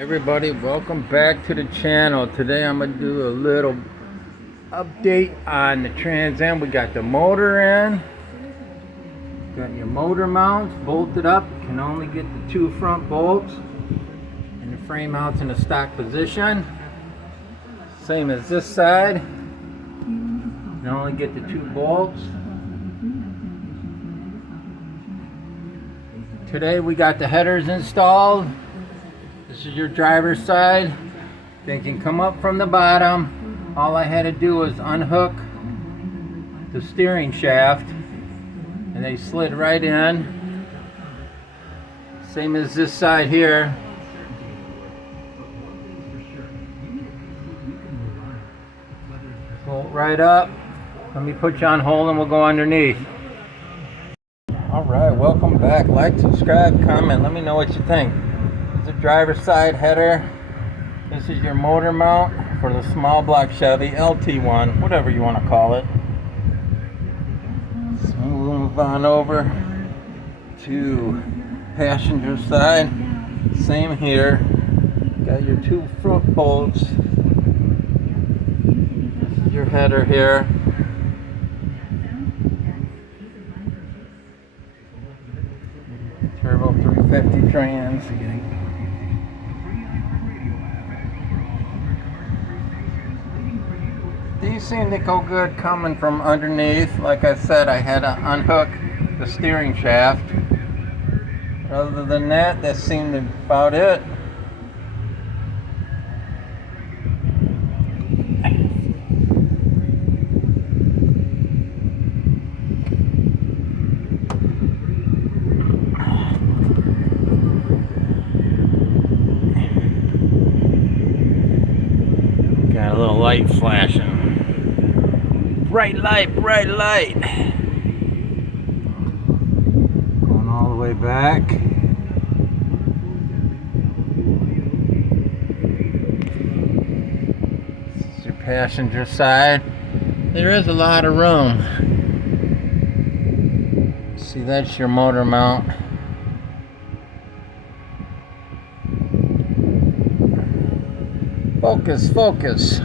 Everybody, welcome back to the channel. Today I'm going to do a little update on the Trans Am. We got the motor in. Got your motor mounts bolted up. You can only get the two front bolts. And the frame mounts in a stock position. Same as this side. You can only get the two bolts. Today we got the headers installed. This is your driver's side. They can come up from the bottom. All I had to do was unhook the steering shaft and they slid right in. Same as this side here. Bolt right up. Let me put you on hold and we'll go underneath. Alright, welcome back. Like, subscribe, comment. Let me know what you think. The driver's side header. This is your motor mount for the small block Chevy LT1, whatever you want to call it. So we'll move on over to passenger side. Same here. Got your two front bolts. This is your header here. Turbo 350 Trans. These seem to go good coming from underneath. Like I said, I had to unhook the steering shaft. Other than that, that seemed about it. Got a little light flashing. Bright light, bright light. Going all the way back. This is your passenger side. There is a lot of room. See, that's your motor mount. Focus, focus.